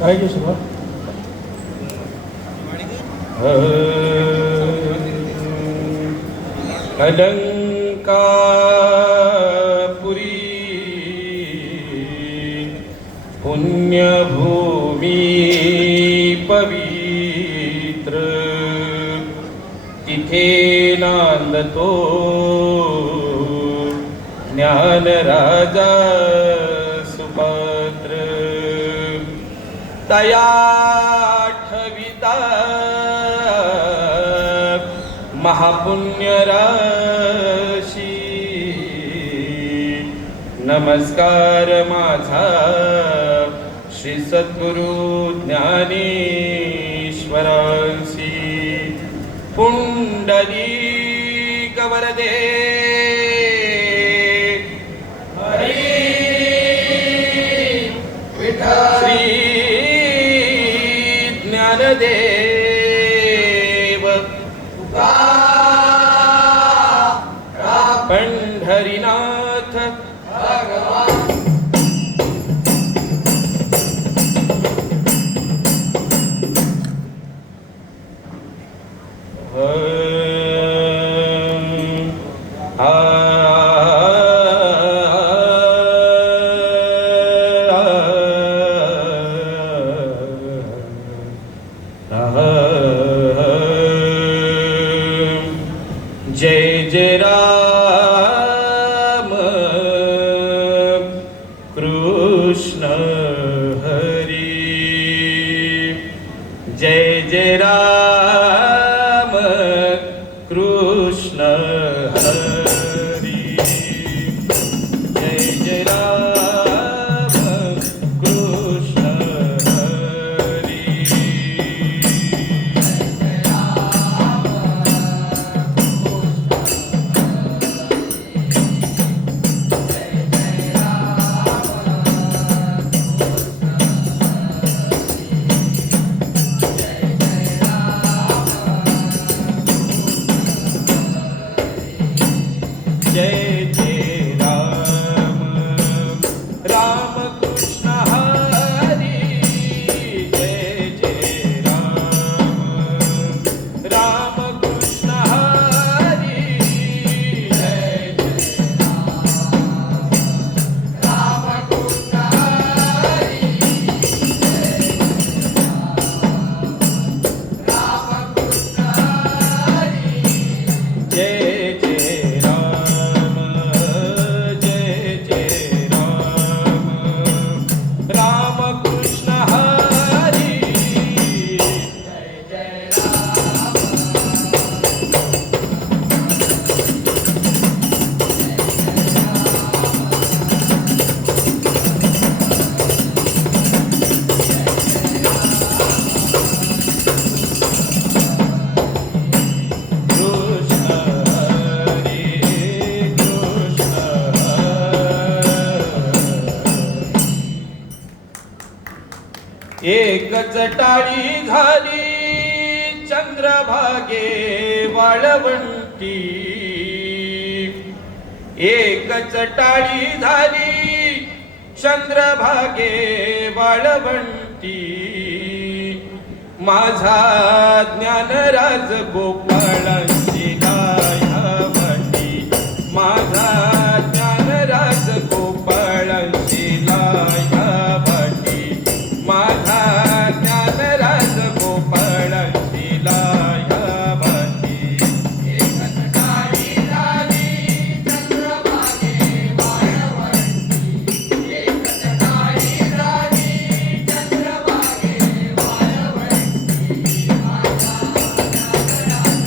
काय घेऊ सुरुवात? अलंकापुरी पुण्यभूमी पवित्र, तिथे नांदतो ज्ञानराजा सुपात्र. तया ठविता महापुण्य राशी, नमस्कार माझा श्री सद्गुरु ज्ञानेश्वरांसी. पुंडलीक वरदे श्री ज्ञानदेव पंढरीनाथ जय जय राम कृष्ण हरी. जय जय राम कृष्ण हरी. जय जय राम कृष्ण हरी. जय जय राम राम कृष्ण हरी. जय जय राम राम कृष्ण हरी. जय जय राम कृष्ण हरी. राम कृष्ण हरी. जय जय राम राम कृष्ण हरी. जय जय कृष्ण हरी कृष्ण हरी. एकच टाळी झाली चंद्रभागे वाळवंटी. एकच टाळी झाली चंद्रभागे वाळवंटी. माझा ज्ञानराज गोपाळांची लायावटी. माझा ज्ञानराज गोपाळांची लायावटी. माझा ज्ञानराज गोपाळांची लायावटी. एकच टाळी झाली चंद्रभागे वाळवंटी. एकच टाळी झाली चंद्रभागे वाळवंटी. माझा ज्ञानराज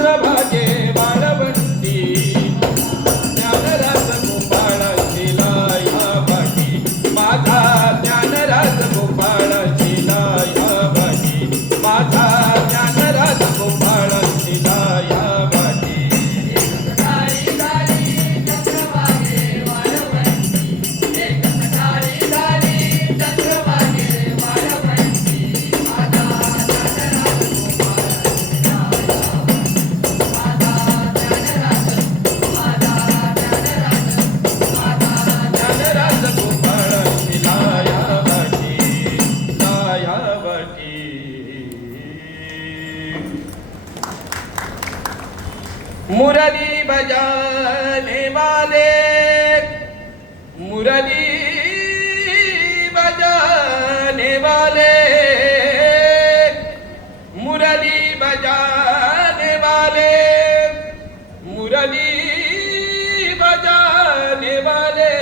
चंद्रभागे वाळवंटी ज्ञानराज गोपाळाची लाया वाटी माझा ज्ञानराज गोपाळाची लाया वाटी माझा ज्ञानराज गोपाळाची लाया वाटी ज्ञानराज गोपाळाची लाया वाटी मुरली बजाने वाले मुरली बजाने वाले मुरली बजाने वाले मुरली बजाने वाले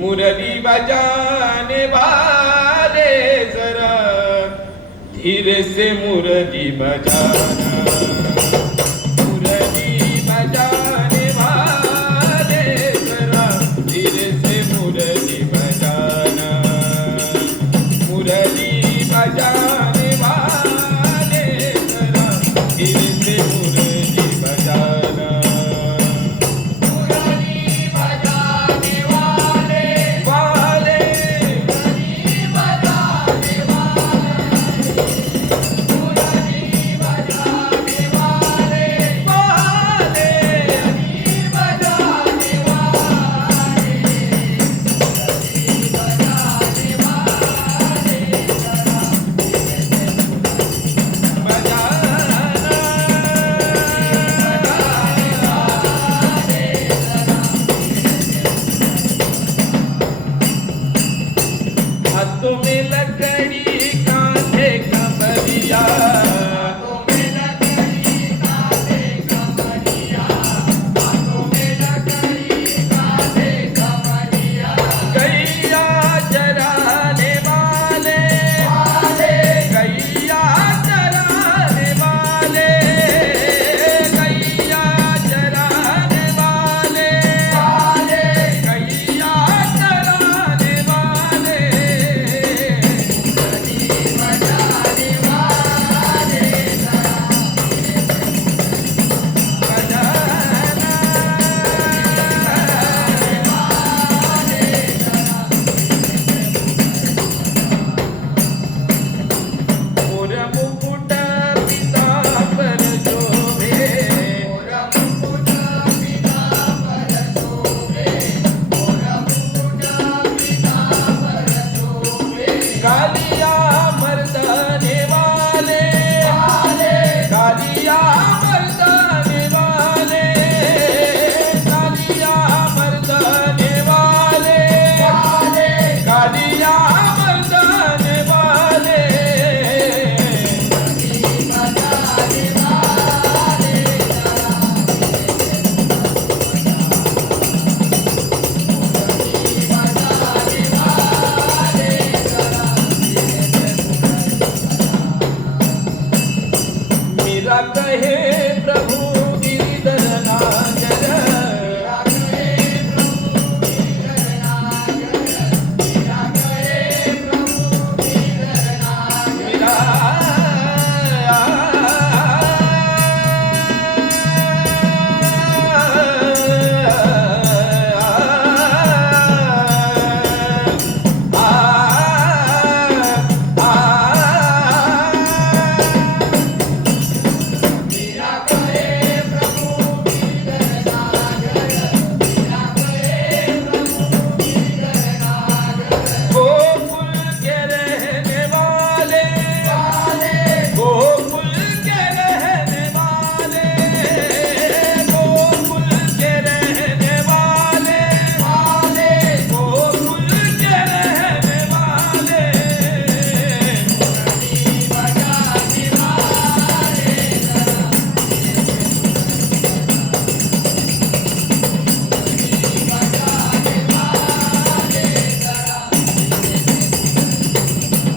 मुरली बजाने वाले जरा धीरे से मुरली बजाना मुरली बजाने वाले जरा धीरे से मुरली बजाना मुरली बजाने वाले जरा धीरे से मुरली बजाना मुरली बजाने वाले वाले मुरली बजाने हाथों में लकड़ी कांधे कमरिया हाथों में लकड़ी कांधे कमरिया हाथों में लकड़ी कांधे कमरिया गैया चराने वाले वाले गैया चराने वाले गैया चराने वाले वाले गैया चराने वाले मोरा मुकुट पीतांबर शोभे मोरा मुकुट पीतांबर शोभे मोरा मुकुट पीतांबर शोभे कालिया मर्दाने वाले वाले कालिया मर्दाने वाले कालिया मर्दाने वाले वाले कालिया मर्दाने वाले मेरा कहे प्रभु गिरिधर नागर मेरा कहे प्रभु गिरिधर नागर मेरा कहे प्रभु गिरिधर नागर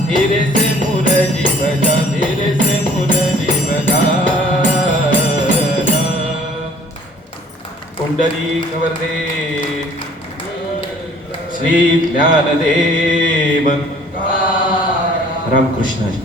धीरे से मुरली बजा धीरे से मुरली पुंडलिक वरदे श्री ज्ञानदेव रामकृष्ण हरी.